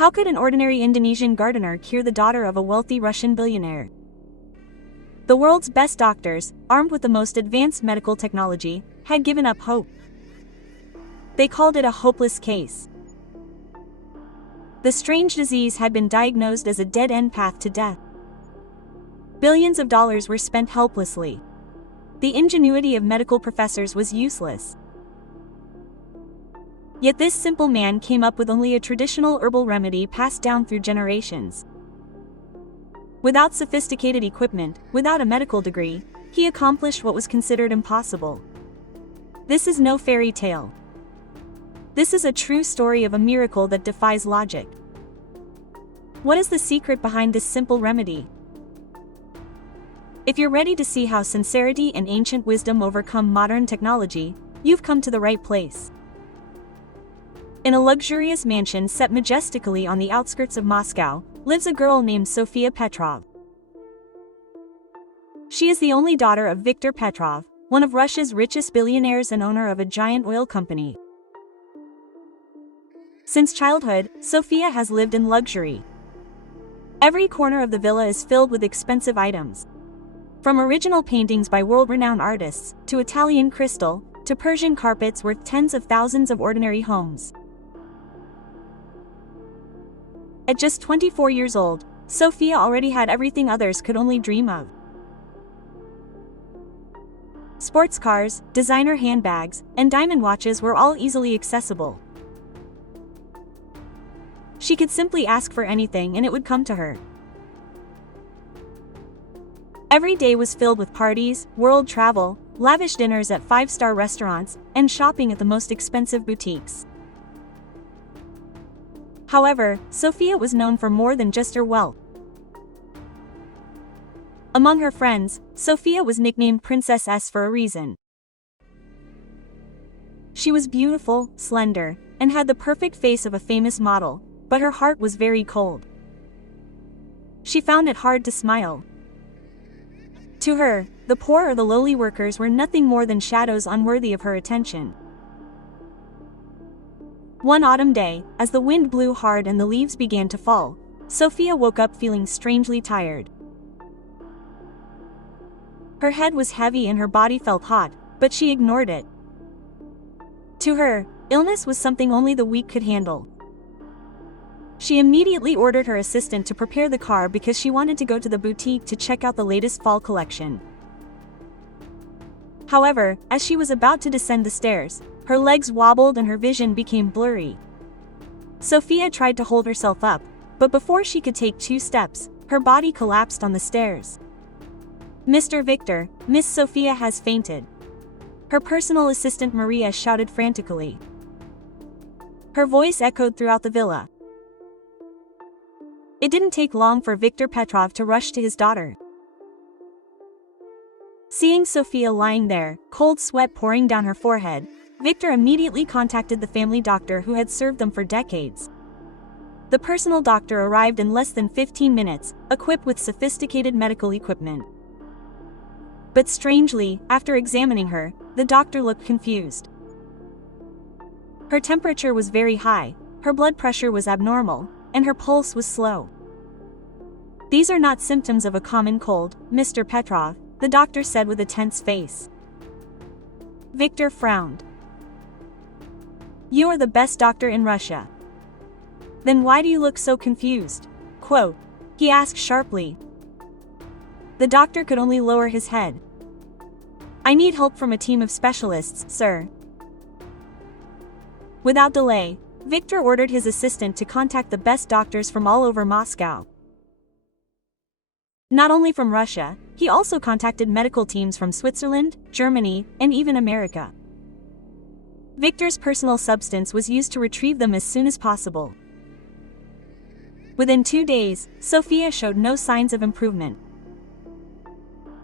How could an ordinary Indonesian gardener cure the daughter of a wealthy Russian billionaire? The world's best doctors, armed with the most advanced medical technology, had given up hope. They called it a hopeless case. The strange disease had been diagnosed as a dead-end path to death. Billions of dollars were spent helplessly. The ingenuity of medical professors was useless. Yet this simple man came up with only a traditional herbal remedy passed down through generations. Without sophisticated equipment, without a medical degree, he accomplished what was considered impossible. This is no fairy tale. This is a true story of a miracle that defies logic. What is the secret behind this simple remedy? If you're ready to see how sincerity and ancient wisdom overcome modern technology, you've come to the right place. In a luxurious mansion set majestically on the outskirts of Moscow, lives a girl named Sofia Petrov. She is the only daughter of Viktor Petrov, one of Russia's richest billionaires and owner of a giant oil company. Since childhood, Sofia has lived in luxury. Every corner of the villa is filled with expensive items. From original paintings by world-renowned artists, to Italian crystal, to Persian carpets worth tens of thousands of ordinary homes. At just 24 years old, Sofia already had everything others could only dream of. Sports cars, designer handbags, and diamond watches were all easily accessible. She could simply ask for anything and it would come to her. Every day was filled with parties, world travel, lavish dinners at five-star restaurants, and shopping at the most expensive boutiques. However, Sofia was known for more than just her wealth. Among her friends, Sofia was nicknamed Princess S for a reason. She was beautiful, slender, and had the perfect face of a famous model, but her heart was very cold. She found it hard to smile. To her, the poor or the lowly workers were nothing more than shadows unworthy of her attention. One autumn day, as the wind blew hard and the leaves began to fall, Sofia woke up feeling strangely tired. Her head was heavy and her body felt hot, but she ignored it. To her, illness was something only the weak could handle. She immediately ordered her assistant to prepare the car because she wanted to go to the boutique to check out the latest fall collection. However, as she was about to descend the stairs, her legs wobbled and her vision became blurry. Sofia tried to hold herself up, but before she could take 2 steps, her body collapsed on the stairs. "Mr. Victor, Miss Sofia has fainted," her personal assistant Maria shouted frantically. Her voice echoed throughout the villa. It didn't take long for Viktor Petrov to rush to his daughter. Seeing Sofia lying there, cold sweat pouring down her forehead, Viktor immediately contacted the family doctor who had served them for decades. The personal doctor arrived in less than 15 minutes, equipped with sophisticated medical equipment. But strangely, after examining her, the doctor looked confused. Her temperature was very high, her blood pressure was abnormal, and her pulse was slow. "These are not symptoms of a common cold, Mr. Petrov," the doctor said with a tense face. Viktor frowned. "You are the best doctor in Russia. Then why do you look so confused?" Quote, he asked sharply. The doctor could only lower his head. "I need help from a team of specialists, sir." Without delay, Viktor ordered his assistant to contact the best doctors from all over Moscow. Not only from Russia, he also contacted medical teams from Switzerland, Germany, and even America. Viktor's personal substance was used to retrieve them as soon as possible. Within 2 days, Sofia showed no signs of improvement.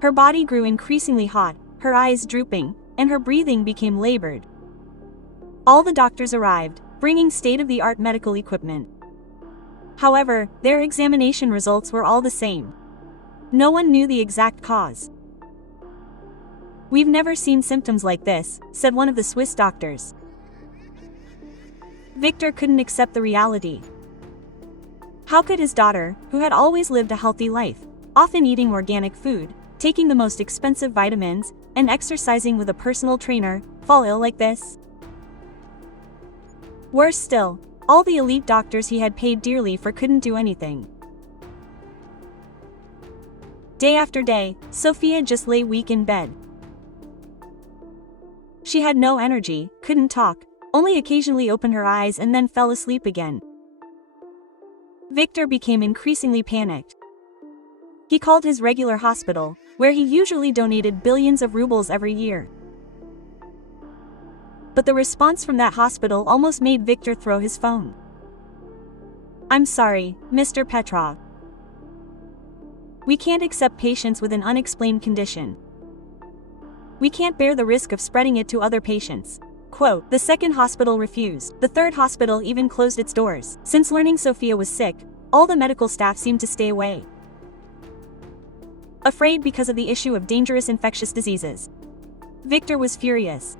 Her body grew increasingly hot, her eyes drooping, and her breathing became labored. All the doctors arrived, bringing state-of-the-art medical equipment. However, their examination results were all the same. No one knew the exact cause. "We've never seen symptoms like this," said one of the Swiss doctors. Viktor couldn't accept the reality. How could his daughter, who had always lived a healthy life, often eating organic food, taking the most expensive vitamins, and exercising with a personal trainer, fall ill like this? Worse still, all the elite doctors he had paid dearly for couldn't do anything. Day after day, Sophia just lay weak in bed. She had no energy, couldn't talk, only occasionally opened her eyes and then fell asleep again. Victor became increasingly panicked. He called his regular hospital, where he usually donated billions of rubles every year. But the response from that hospital almost made Victor throw his phone. "I'm sorry, Mr. Petrov. We can't accept patients with an unexplained condition. We can't bear the risk of spreading it to other patients." Quote, the second hospital refused. The third hospital even closed its doors. Since learning Sophia was sick, all the medical staff seemed to stay away, afraid because of the issue of dangerous infectious diseases. Victor was furious.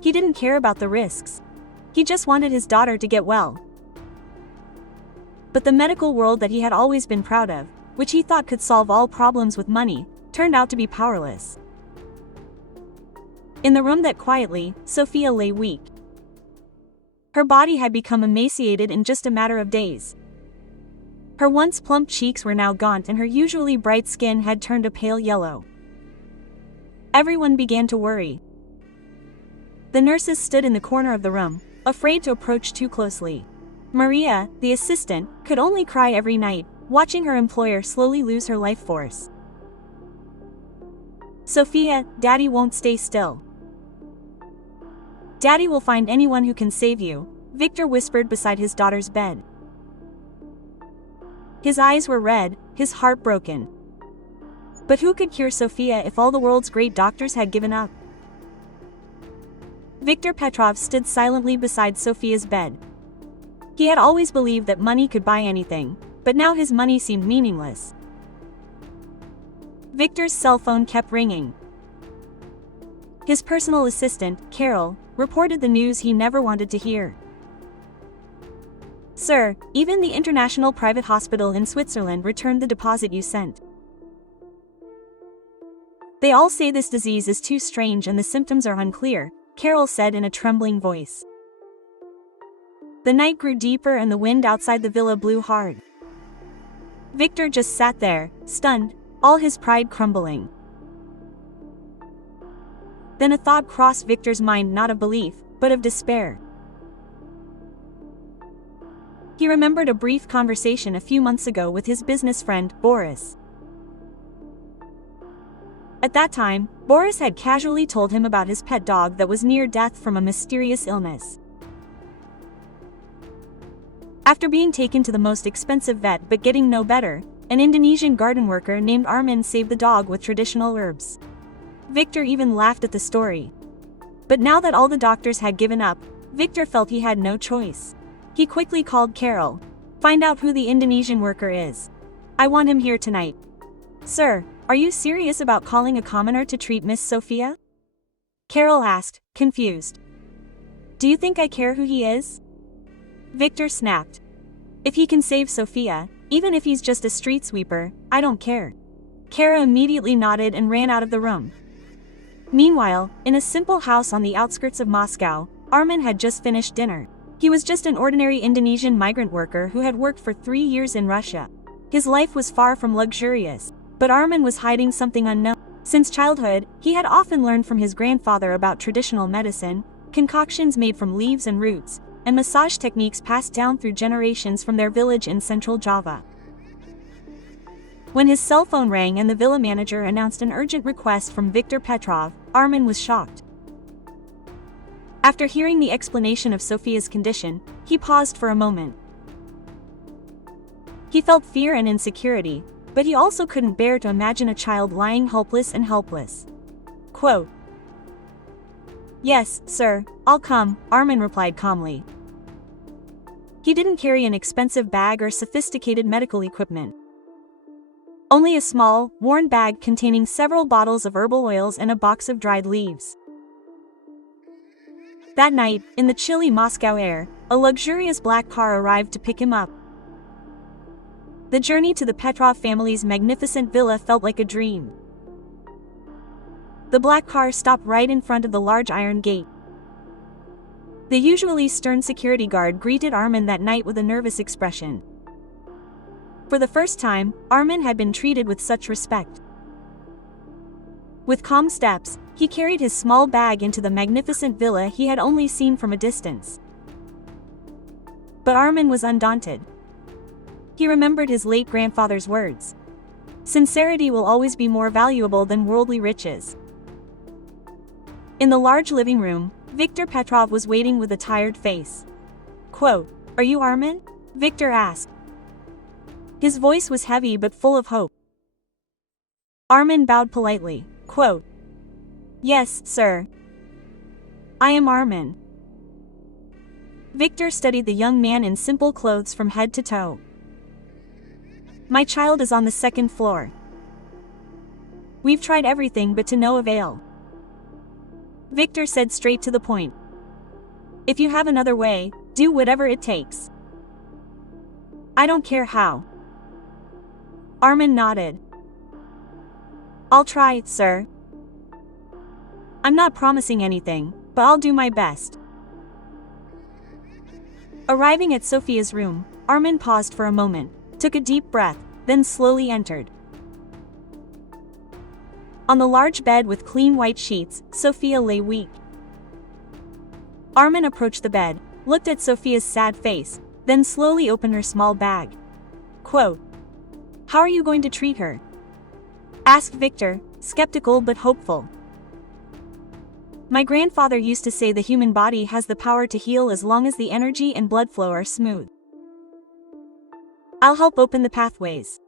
He didn't care about the risks. He just wanted his daughter to get well. But the medical world that he had always been proud of, which he thought could solve all problems with money, turned out to be powerless. In the room that quietly, Sophia lay weak. Her body had become emaciated in just a matter of days. Her once plump cheeks were now gaunt and her usually bright skin had turned a pale yellow. Everyone began to worry. The nurses stood in the corner of the room, afraid to approach too closely. Maria, the assistant, could only cry every night, watching her employer slowly lose her life force. "Sophia, Daddy won't stay still. Daddy will find anyone who can save you," Victor whispered beside his daughter's bed. His eyes were red, his heart broken. But who could cure Sophia if all the world's great doctors had given up? Victor Petrov stood silently beside Sophia's bed. He had always believed that money could buy anything, but now his money seemed meaningless. Victor's cell phone kept ringing. His personal assistant, Carol, reported the news he never wanted to hear. "Sir, even the International Private Hospital in Switzerland returned the deposit you sent. They all say this disease is too strange and the symptoms are unclear," Carol said in a trembling voice. The night grew deeper and the wind outside the villa blew hard. Victor just sat there, stunned, all his pride crumbling. Then a thought crossed Victor's mind, not of belief, but of despair. He remembered a brief conversation a few months ago with his business friend, Boris. At that time, Boris had casually told him about his pet dog that was near death from a mysterious illness. After being taken to the most expensive vet but getting no better, an Indonesian garden worker named Armin saved the dog with traditional herbs. Victor even laughed at the story. But now that all the doctors had given up, Victor felt he had no choice. He quickly called Carol. "Find out who the Indonesian worker is. I want him here tonight." "Sir, are you serious about calling a commoner to treat Miss Sophia?" Carol asked, confused. "Do you think I care who he is?" Victor snapped. "If he can save Sophia, even if he's just a street sweeper, I don't care." Kara immediately nodded and ran out of the room. Meanwhile, in a simple house on the outskirts of Moscow, Armin had just finished dinner. He was just an ordinary Indonesian migrant worker who had worked for 3 years in Russia. His life was far from luxurious, but Armin was hiding something unknown. Since childhood, he had often learned from his grandfather about traditional medicine, concoctions made from leaves and roots, and massage techniques passed down through generations from their village in central Java. When his cell phone rang and the villa manager announced an urgent request from Victor Petrov, Armin was shocked. After hearing the explanation of Sophia's condition, he paused for a moment. He felt fear and insecurity, but he also couldn't bear to imagine a child lying hopeless and helpless. Quote, "Yes, sir, I'll come," Armin replied calmly. He didn't carry an expensive bag or sophisticated medical equipment. Only a small, worn bag containing several bottles of herbal oils and a box of dried leaves. That night, in the chilly Moscow air, a luxurious black car arrived to pick him up. The journey to the Petrov family's magnificent villa felt like a dream. The black car stopped right in front of the large iron gate. The usually stern security guard greeted Armin that night with a nervous expression. For the first time, Armin had been treated with such respect. With calm steps, he carried his small bag into the magnificent villa he had only seen from a distance. But Armin was undaunted. He remembered his late grandfather's words. Sincerity will always be more valuable than worldly riches. In the large living room, Viktor Petrov was waiting with a tired face. Quote, "Are you Armin?" Viktor asked. His voice was heavy but full of hope. Armin bowed politely. Quote, "Yes, sir. I am Armin." Viktor studied the young man in simple clothes from head to toe. "My child is on the second floor. We've tried everything but to no avail." Viktor said straight to the point. "If you have another way, do whatever it takes. I don't care how." Armin nodded. "I'll try, sir. I'm not promising anything, but I'll do my best." Arriving at Sophia's room, Armin paused for a moment, took a deep breath, then slowly entered. On the large bed with clean white sheets, Sophia lay weak. Armin approached the bed, looked at Sophia's sad face, then slowly opened her small bag. Quote, "How are you going to treat her?" asked Viktor, skeptical but hopeful. "My grandfather used to say the human body has the power to heal as long as the energy and blood flow are smooth. I'll help open the pathways.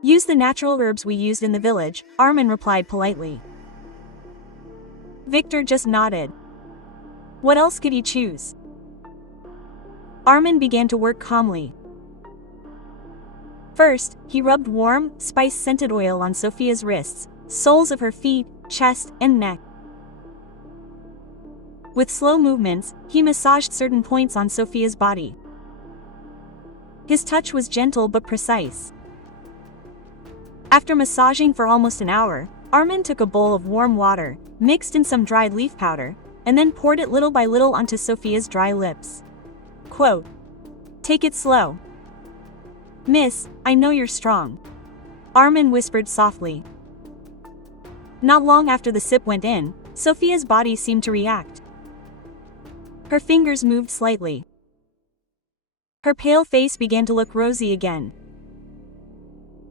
Use the natural herbs we used in the village," Armin replied politely. Viktor just nodded. What else could he choose? Armin began to work calmly. First, he rubbed warm, spice-scented oil on Sophia's wrists, soles of her feet, chest, and neck. With slow movements, he massaged certain points on Sophia's body. His touch was gentle but precise. After massaging for almost an hour, Armin took a bowl of warm water, mixed in some dried leaf powder, and then poured it little by little onto Sophia's dry lips. Quote, "Take it slow. Miss, I know you're strong," Armin whispered softly. Not long after the sip went in, Sophia's body seemed to react. Her fingers moved slightly. Her pale face began to look rosy again.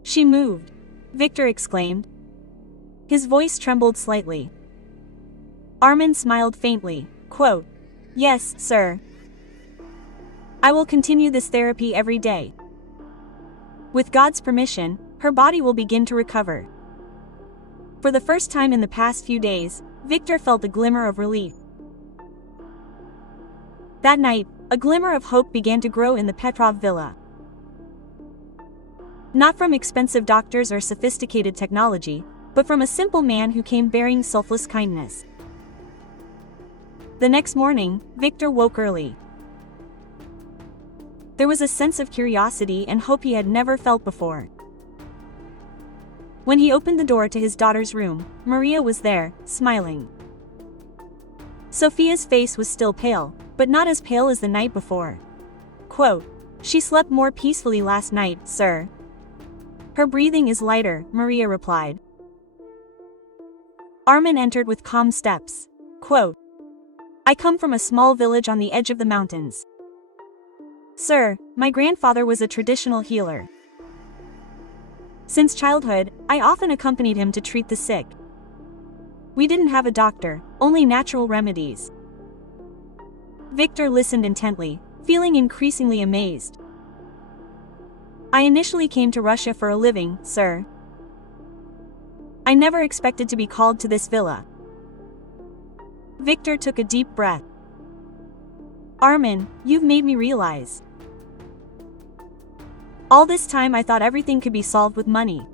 "She moved," Viktor exclaimed. His voice trembled slightly. Armin smiled faintly. Quote, "Yes, sir. I will continue this therapy every day. With God's permission, her body will begin to recover." For the first time in the past few days, Viktor felt a glimmer of relief. That night, a glimmer of hope began to grow in the Petrov villa. Not from expensive doctors or sophisticated technology, but from a simple man who came bearing selfless kindness. The next morning, Viktor woke early. There was a sense of curiosity and hope he had never felt before. When he opened the door to his daughter's room, Maria was there, smiling. Sophia's face was still pale, but not as pale as the night before. Quote, "She slept more peacefully last night, sir. Her breathing is lighter," Maria replied. Armin entered with calm steps. Quote, "I come from a small village on the edge of the mountains. Sir, my grandfather was a traditional healer. Since childhood, I often accompanied him to treat the sick. We didn't have a doctor, only natural remedies." Viktor listened intently, feeling increasingly amazed. "I initially came to Russia for a living, sir. I never expected to be called to this villa." Viktor took a deep breath. "Armin, you've made me realize. All this time I thought everything could be solved with money.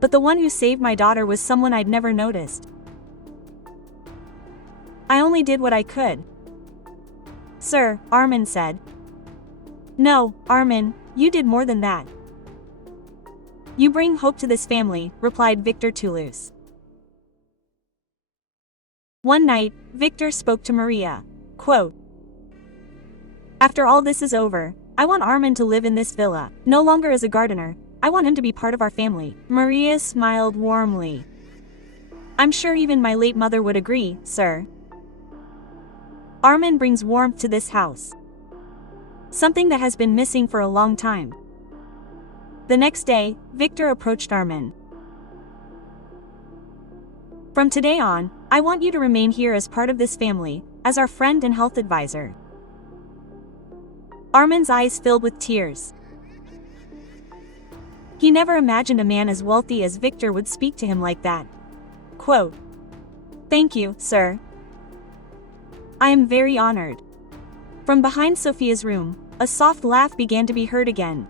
But the one who saved my daughter was someone I'd never noticed. I only did what I could." "Sir," Armin said, No, Armin, you did more than that. You bring hope to this family, replied Victor Toulouse. One night, Victor spoke to Maria. Quote, after all this is over, I want Armin to live in this villa, no longer as a gardener. I want him to be part of our family. Maria smiled warmly. I'm sure even my late mother would agree, sir. Armin brings warmth to this house. Something that has been missing for a long time. The next day, Victor approached Armin. From today on, I want you to remain here as part of this family, as our friend and health advisor. Armin's eyes filled with tears. He never imagined a man as wealthy as Victor would speak to him like that. Quote, thank you, sir. I am very honored. From behind Sophia's room, a soft laugh began to be heard again.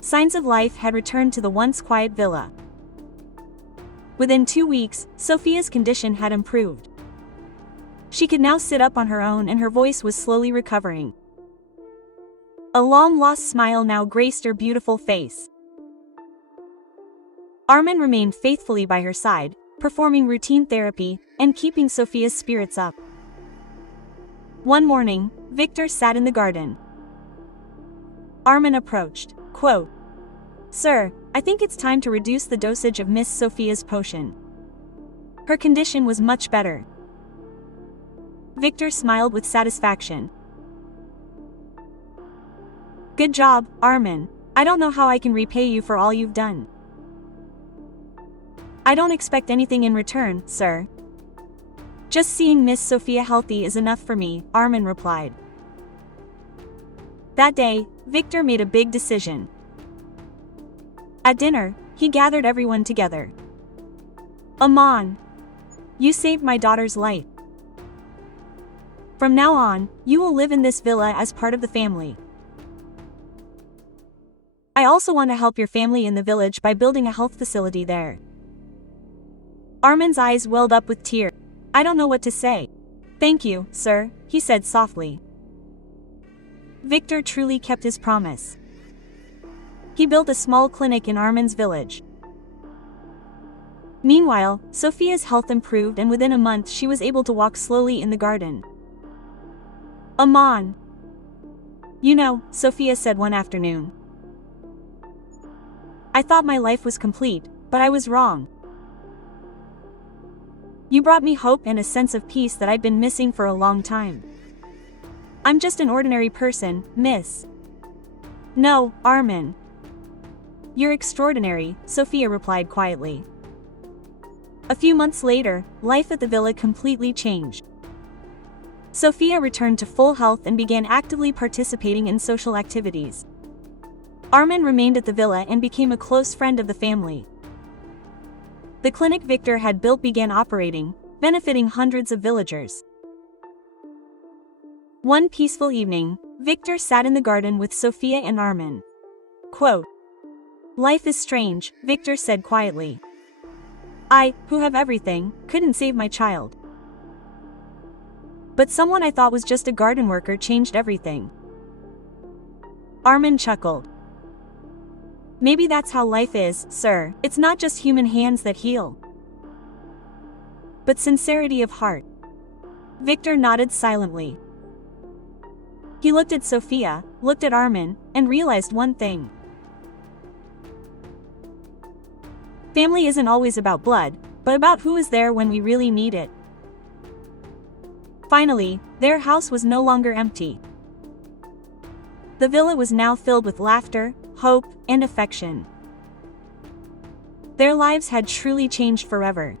Signs of life had returned to the once quiet villa. Within 2 weeks, Sophia's condition had improved. She could now sit up on her own and her voice was slowly recovering. A long-lost smile now graced her beautiful face. Armin remained faithfully by her side, performing routine therapy and keeping Sophia's spirits up. One morning, Victor sat in the garden. Armin approached. Quote, sir, I think it's time to reduce the dosage of Miss Sophia's potion. Her condition was much better. Victor smiled with satisfaction. Good job, Armin. I don't know how I can repay you for all you've done. I don't expect anything in return, sir. Just seeing Miss Sophia healthy is enough for me, Armin replied. That day, Victor made a big decision. At dinner, he gathered everyone together. Aman, you saved my daughter's life. From now on, you will live in this villa as part of the family. I also want to help your family in the village by building a health facility there. Armin's eyes welled up with tears. I don't know what to say. Thank you, sir, he said softly. Victor truly kept his promise. He built a small clinic in Armin's village. Meanwhile, Sophia's health improved and within a month she was able to walk slowly in the garden. Aman. You know, Sophia said one afternoon. I thought my life was complete, but I was wrong. You brought me hope and a sense of peace that I'd been missing for a long time. I'm just an ordinary person, miss. No, Armin. You're extraordinary, Sophia replied quietly. A few months later, life at the villa completely changed. Sophia returned to full health and began actively participating in social activities. Armin remained at the villa and became a close friend of the family. The clinic Victor had built began operating, benefiting hundreds of villagers. One peaceful evening, Victor sat in the garden with Sophia and Armin. Quote, life is strange, Victor said quietly. I, who have everything, couldn't save my child. But someone I thought was just a garden worker changed everything. Armin chuckled. Maybe that's how life is, sir. It's not just human hands that heal, but sincerity of heart. Victor nodded silently. He looked at Sophia, looked at Armin, and realized one thing. Family isn't always about blood, but about who is there when we really need it. Finally, their house was no longer empty. The villa was now filled with laughter, hope, and affection. Their lives had truly changed forever.